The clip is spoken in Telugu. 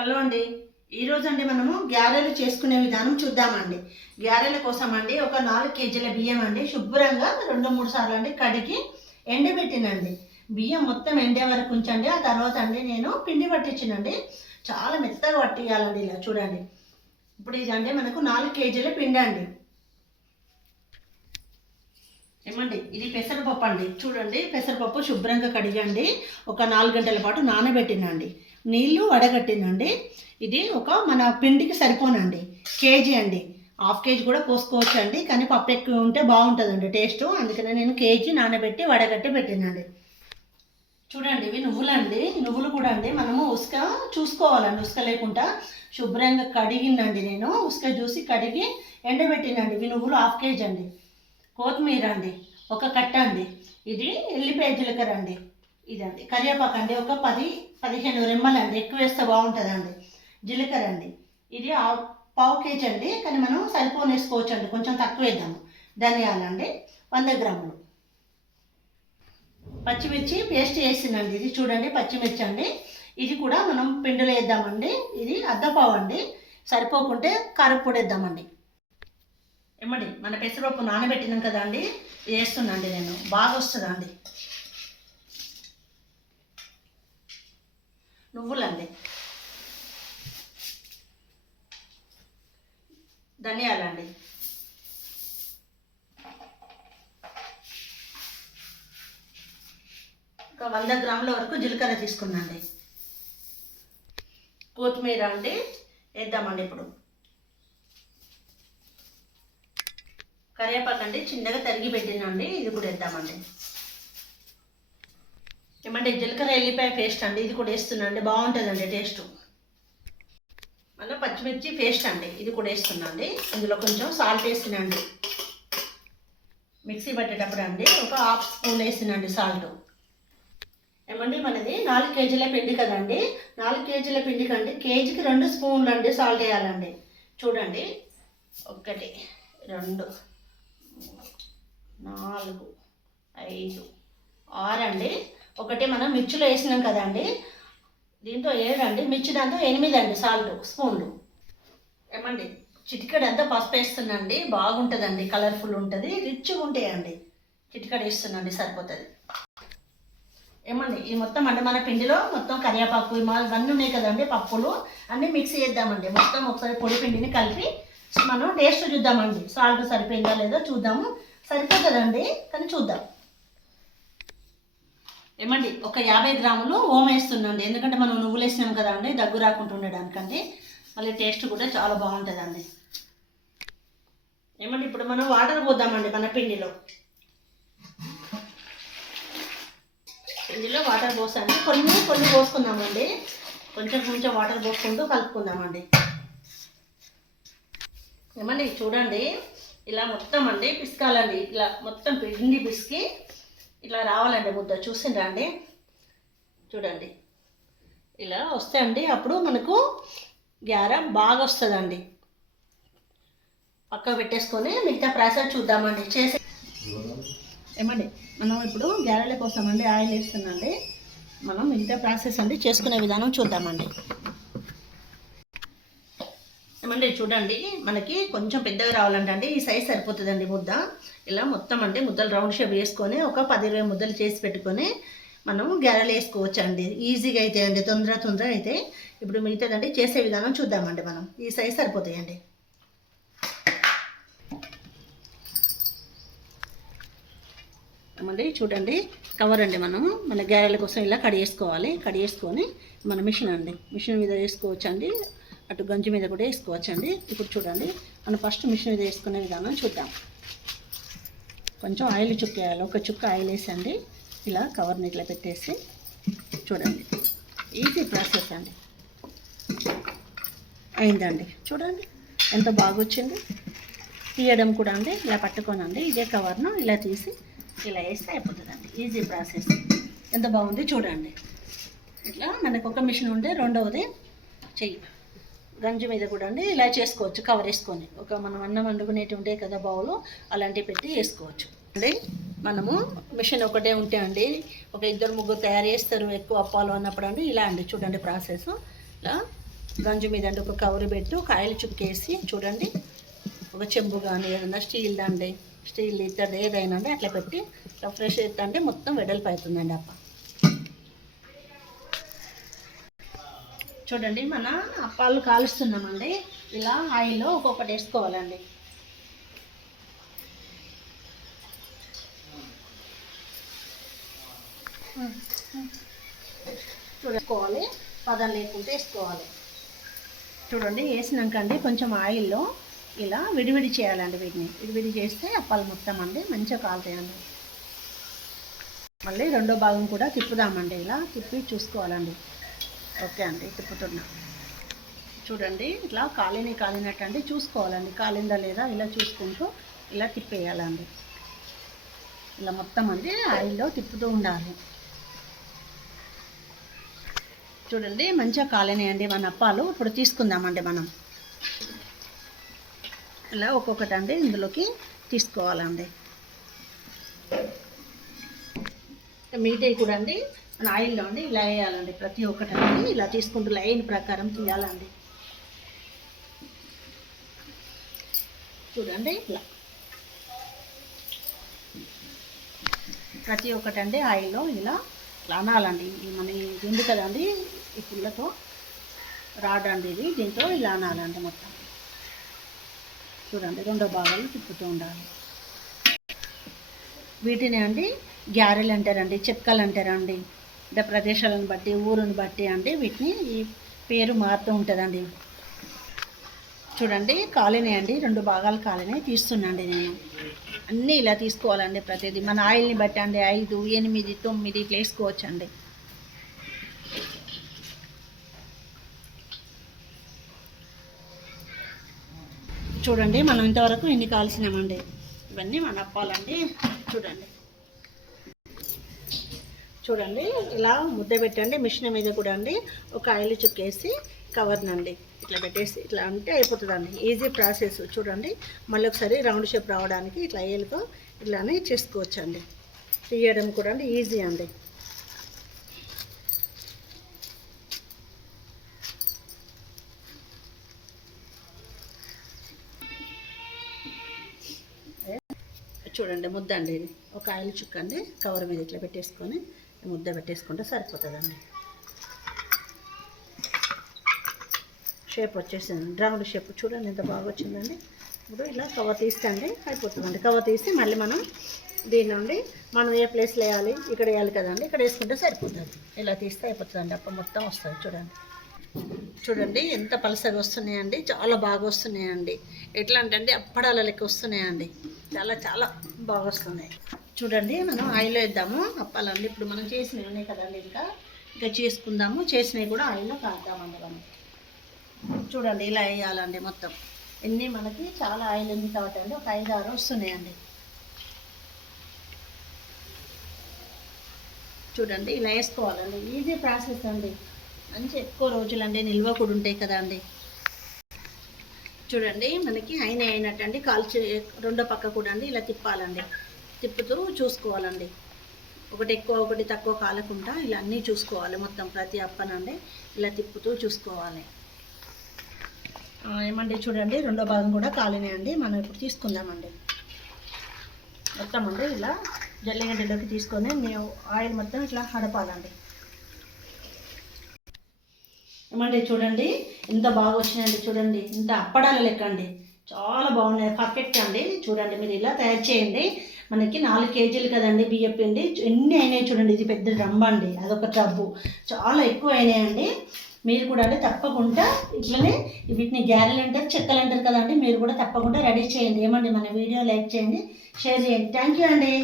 హలో అండి. ఈరోజు అండి మనము గ్యారెలు చేసుకునే విధానం చూద్దామండి. గ్యారెల కోసం అండి ఒక 4 కేజీల బియ్యం అండి శుభ్రంగా 2-3 సార్లు అండి కడిగి ఎండబెట్టినండి. బియ్యం మొత్తం ఎండే వరకు ఉంచండి. ఆ తర్వాత అండి నేను పిండి పట్టించినండి. చాలా మెత్తగా పట్టియాలండి. ఇలా చూడండి. ఇప్పుడు ఇదండి మనకు 4 కేజీల పిండి అండి. ఏమండి ఇది పెసరపప్పు అండి. చూడండి, పెసరపప్పు శుభ్రంగా కడిగండి ఒక 4 గంటల పాటు నానబెట్టినండి. నీళ్లు వడగట్టినండి. ఇది ఒక మన పిండికి సరిపోనండి. కేజీ అండి. హాఫ్ కేజీ కూడా పోసుకోవచ్చు అండి, కానీ పప్పు ఎక్కువ ఉంటే బాగుంటుందండి టేస్ట్. అందుకనే నేను కేజీ నానబెట్టి వడగట్టి పెట్టినండి. చూడండి, ఇవి నువ్వులండి. నువ్వులు కూడా అండి మనము ఉసుక చూసుకోవాలండి. ఉసుక లేకుండా శుభ్రంగా కడిగిందండి. నేను ఉసుక చూసి కడిగి ఎండబెట్టినండి. ఇవి నువ్వులు హాఫ్ కేజీ అండి. కొత్తిమీర అండి ఒక కట్ట అండి. ఇది ఎల్లిపాయ జీలకర్ర అండి. ఇదండి కరివేపాకు అండి ఒక 10-15 రెమ్మలు అండి. ఎక్కువ వేస్తే బాగుంటుందండి. జీలకర్ర అండి ఇది పావు కేజీ అండి, కానీ మనం సరిపోని వేసుకోవచ్చు అండి, కొంచెం తక్కువ వేద్దాము. ధనియాలండి 100 గ్రాములు. పచ్చిమిర్చి పేస్ట్ వేసిందండి. ఇది చూడండి పచ్చిమిర్చి అండి. ఇది కూడా మనం పిండిలో వేద్దామండి. ఇది అద్దపావు అండి. సరిపోకుంటే కారపొడి వేద్దామండి. ఏమండి మన పెసరపప్పు నానబెట్టినాం కదా అండి, వేస్తున్నాండి. నేను బాగా వస్తుందండి. నువ్వులండి, ధనియాలండి, ఒక 100 గ్రాముల వరకు జీలకర్ర తీసుకున్నాండి. కొత్తిమీర అండి వేద్దామండి. ఇప్పుడు కరివేపాకు అండి చిన్నగా తరిగి పెట్టినండి. ఇది కూడా వేద్దామండి. ఏమంటే జీలకర్ర ఎల్లిపాయ పేస్ట్ అండి. ఇది కూడా వేస్తున్నాండి, బాగుంటుందండి టేస్ట్. మళ్ళీ పచ్చిమిర్చి పేస్ట్ అండి. ఇది కూడా వేస్తున్నాండి. ఇందులో కొంచెం సాల్ట్ వేసినండి. మిక్సీ పట్టేటప్పుడు అండి ఒక హాఫ్ స్పూన్ వేసినండి సాల్ట్. ఏమండి మనది 4 కేజీల పిండి కదండి. 4 కేజీల పిండి కంటే కేజీకి 2 స్పూన్లు అండి సాల్ట్ వేయాలండి. చూడండి, 1 2 4 5 6 అండి. ఒకటి మనం మిర్చిలో వేసినాం కదండి, దీంతో 7 అండి. మిర్చి దాంతో 8 అండి సాల్ట్ స్పూన్లు. ఏమండి చిటికెడంతా పసుపు వేస్తున్నాండి. బాగుంటుందండి, కలర్ఫుల్ ఉంటుంది, రిచ్గా ఉంటాయండి. చిటికెడ వేస్తున్నాండి, సరిపోతుంది. ఏమండి ఈ మొత్తం అంటే మన పిండిలో మొత్తం కరివేపాకు ఇవన్నీ ఉన్నాయి కదండి, పప్పులు అన్నీ మిక్సీ చేద్దామండి. మొత్తం ఒకసారి పొడి పిండిని కలిపి మనం టేస్ట్ చూద్దామండి. సాల్ట్ సరిపోయిందా లేదో చూద్దాము. సరిపోతుందండి, కానీ చూద్దాం. ఏమండి ఒక 50 గ్రాములు ఓమ వేస్తున్నాండి. ఎందుకంటే మనం నువ్వులు వేసినాం కదా అండి, దగ్గు రాకుండా ఉండడానికండి. మళ్ళీ టేస్ట్ కూడా చాలా బాగుంటుందండి. ఏమండి ఇప్పుడు మనం వాటర్ పోద్దామండి. మన పిండిలో వాటర్ పోసండి. కొన్ని పోసుకుందామండి. కొంచెం వాటర్ పోసుకుంటూ కలుపుకుందామండి. ఏమండి చూడండి, ఇలా మొత్తం అండి పిసకాలండి. ఇలా మొత్తం పిండి పిసికి ఇలా రావాలండి ముద్ద. చూసిండ్రా అండి, చూడండి ఇలా వస్తే అండి అప్పుడు మనకు గ్యార బాగా వస్తుందండి. పక్కకు పెట్టేసుకొని మిగతా ప్రాసెస్ చూద్దామండి చేసి. ఏమండి మనం ఇప్పుడు గ్యారెల కోసం అండి ఆయిల్ వేస్తున్నాండి. మనం మిగతా ప్రాసెస్ అండి చేసుకునే విధానం చూద్దామండి. ఏమండి చూడండి, మనకి కొంచెం పెద్దగా రావాలంటే అండి ఈ సైజ్ సరిపోతుందండి ముద్ద. ఇలా మొత్తం అంటే ముద్దలు రౌండ్ షేప్ వేసుకొని ఒక 10-20 ముద్దలు చేసి పెట్టుకొని మనం గ్యారెలు వేసుకోవచ్చు అండి. ఈజీగా అయితే అండి, తొందర అయితే. ఇప్పుడు మిగతాదండి చేసే విధానం చూద్దామండి. మనం ఈ సైజ్ సరిపోతాయండి. ఏమండి చూడండి, కవర్ అండి మనం మన గ్యారెల కోసం ఇలా కడిగేసుకోవాలి. కడిగేసుకొని మన మిషన్ మీద వేసుకోవచ్చు అండి. అటు గంజి మీద కూడా వేసుకోవచ్చండి. ఇప్పుడు చూడండి, మనం ఫస్ట్ మిషన్ మీద వేసుకునే విధానం చూద్దాం. కొంచెం ఆయిల్ చుక్కేయాలి. ఒక చుక్క ఆయిల్ వేసండి. ఇలా కవర్ని ఇట్లా పెట్టేసి చూడండి, ఈజీ ప్రాసెస్ అండి. అయిందండి, చూడండి ఎంత బాగా వచ్చింది. తీయడం కూడా అండి ఇలా పట్టుకోనండి. ఇదే కవర్ను ఇలా తీసి ఇలా వేస్తే అయిపోతుందండి. Easy process. ఎంత బాగుంది చూడండి. ఇట్లా మనకు ఒక మిషన్ ఉంటే రెండవది చెయ్యి గంజి మీద కూడా అండి ఇలా చేసుకోవచ్చు. కవర్ వేసుకొని ఒక మనం అన్నం వండుకునేవి ఉంటాయి కదా బౌలు, అలాంటివి పెట్టి వేసుకోవచ్చు అండి. మనము మిషన్ ఒకటే ఉంటే అండి ఒక 2-3 తయారు చేస్తారు ఎక్కువ అప్పాలు అన్నప్పుడు అండి. ఇలా అండి చూడండి ప్రాసెస్. ఇలా గంజు మీద అంటే ఒక కవర్ పెట్టు కాయలు చుక్కేసి చూడండి, ఒక చెంబు కానీ ఏదైనా స్టీల్ దండి, స్టీల్ ఇతర ఏదైనా అండి అట్లా పెట్టి ఇట్లా ఫ్రెష్ అంటే మొత్తం వెడల్పు అవుతుందండి అప్ప. చూడండి మన అప్పాలు కాలుస్తున్నామండి. ఇలా ఆయిల్లో ఒక్కొక్కటి వేసుకోవాలండి. చూసుకోవాలి, పదం లేకుంటే వేసుకోవాలి. చూడండి వేసినాక అండి కొంచెం ఆయిల్లో ఇలా విడివిడి చేయాలండి. వీటిని విడివిడి చేస్తే అప్పాలు మొత్తం అండి మంచిగా కాలుతాయండి. మళ్ళీ రెండో భాగం కూడా తిప్పుదామండి. ఇలా తిప్పి చూసుకోవాలండి. ఓకే అండి, తిప్పుతున్నా. చూడండి ఇట్లా కాలినట్టు అండి చూసుకోవాలండి. కాలిందా లేదా ఇలా చూసుకుంటూ ఇలా తిప్పేయాలండి. ఇలా మొత్తం అండి ఆయిల్లో తిప్పుతూ ఉండాలి. చూడండి మంచిగా కాలినాయండి మన అప్పాలు. ఇప్పుడు తీసుకుందామండి మనం. ఇలా ఒక్కొక్కటి అండి ఇందులోకి తీసుకోవాలండి. మిగతాయి కూడా అండి మన ఆయిల్లో అండి ఇలా వేయాలండి. ప్రతి ఒక్కటి అండి ఇలా తీసుకుంటూ లైన్ ప్రకారం తీయాలండి. చూడండి ఇలా ప్రతి ఒక్కటి అండి ఆయిల్లో ఇలా అనాలండి. మన ఇది ఉంది కదండి, ఈ పుల్లతో రాడ్ అండి ఇది, దీంతో ఇలా అనాలండి మొత్తం. చూడండి రెండో భాగాలు తిప్పుతూ ఉండాలి. వీటిని అండి గ్యారెలు అంటారండి, చెక్కలు అంటారండి. అంటే ప్రదేశాలను బట్టి ఊరుని బట్టి అండి వీటిని ఈ పేరు మారుతూ ఉంటుందండి. చూడండి కాలినాయండి, రెండు భాగాలు కాలినాయి, తీస్తున్నాండి నేను. అన్నీ ఇలా తీసుకోవాలండి ప్రతిదీ. మన ఆయిల్ని బట్టి అండి 5, 8, 9 ఇట్లా వేసుకోవచ్చండి. చూడండి మనం ఇంతవరకు ఇన్ని కాల్సినామండి. ఇవన్నీ మన అప్పాలండి. చూడండి ఇలా ముద్ద పెట్టండి. మిషన్ మీద కూడా అండి ఒక ఆయిల్ చుక్కేసి కవర్నండి ఇట్లా పెట్టేసి ఇట్లా అంటే అయిపోతుందండి. Easy process. చూడండి మళ్ళీ ఒకసారి రౌండ్ షేప్ రావడానికి ఇట్లా ఏలుతో ఇట్లానే చేసుకోవచ్చండి. తీయడం కూడా అండి ఈజీ అండి. చూడండి ముద్ద అండి ఇది. ఒక ఆయిల్ చుక్కండి కవర్ మీద ఇట్లా పెట్టేసుకొని ముద్ద పెట్టేసుకుంటే సరిపోతుందండి. షేప్ వచ్చేసింది, రౌండ్ షేప్. చూడండి ఎంత బాగా వచ్చిందండి. ఇప్పుడు ఇలా కవర్ తీస్తే అయిపోతుందండి. కవర్ తీసి మళ్ళీ మనం దీని నుండి మనం ఏ ప్లేస్లో వేయాలి, ఇక్కడ వేయాలి కదండి, ఇక్కడ వేసుకుంటే సరిపోతుంది. ఇలా తీస్తే అయిపోతుందండి. అప్ప మొత్తం వస్తుంది. చూడండి ఎంత పలసగా వస్తున్నాయండి, చాలా బాగా వస్తున్నాయండి. ఎట్లా అంటే అప్పడాల లెక్క వస్తున్నాయండి. చాలా చాలా బాగా వస్తున్నాయి. చూడండి మనం ఆయిల్లో వేద్దాము అప్పాలండి. ఇప్పుడు మనం చేసినవి ఉన్నాయి కదండి, ఇంకా చేసుకుందాము. చేసినవి కూడా ఆయిల్లో కాద్దామండి మనం. చూడండి ఇలా వేయాలండి మొత్తం. ఎన్ని మనకి చాలా ఆయిల్ ఉంది కాబట్టి అండి ఒక 5, 6 వస్తున్నాయండి. చూడండి ఇలా వేసుకోవాలండి. ఈజీ ప్రాసెస్ అండి. మంచి ఎక్కువ రోజులండి నిల్వ కూడా ఉంటాయి కదా అండి. చూడండి మనకి అయినట్టు అండి. కాల్చి రెండో పక్క కూడా అండి ఇలా తిప్పాలండి. తిప్పుతూ చూసుకోవాలండి. ఒకటి ఎక్కువ ఒకటి తక్కువ కాలకుండా ఇలా అన్నీ చూసుకోవాలి. మొత్తం ప్రతి అప్పనండి ఇలా తిప్పుతూ చూసుకోవాలి. ఏమండి చూడండి రెండో భాగం కూడా కాలినాయండి. మనం ఇప్పుడు తీసుకుందామండి. మొత్తం అండి ఇలా జల్లిగడ్డలోకి తీసుకొని ఆయిల్ మొత్తం ఇట్లా హడపాలండి. ఏమండి చూడండి ఎంత బాగా వచ్చినాయండి. చూడండి ఇంత అప్పడాల లెక్క అండి. చాలా బాగున్నాయి, పర్ఫెక్ట్ అండి. చూడండి మీరు ఇలా తయారు చేయండి. మనకి 4 కేజీలు కదండి బియ్యం పిండి. ఎన్ని అయినాయి చూడండి. ఇది పెద్ద డ్రమ్ అండి, అదొక టబ్బు. చాలా ఎక్కువ అయినాయండి. మీరు కూడా అండి తప్పకుండా ఇట్లనే వీటిని గ్యారెలు అంటారు, చెక్కలు అంటారు కదండి. మీరు కూడా తప్పకుండా రెడీ చేయండి. ఏమండి మన వీడియో లైక్ చేయండి, షేర్ చేయండి. థ్యాంక్ యూ అండి.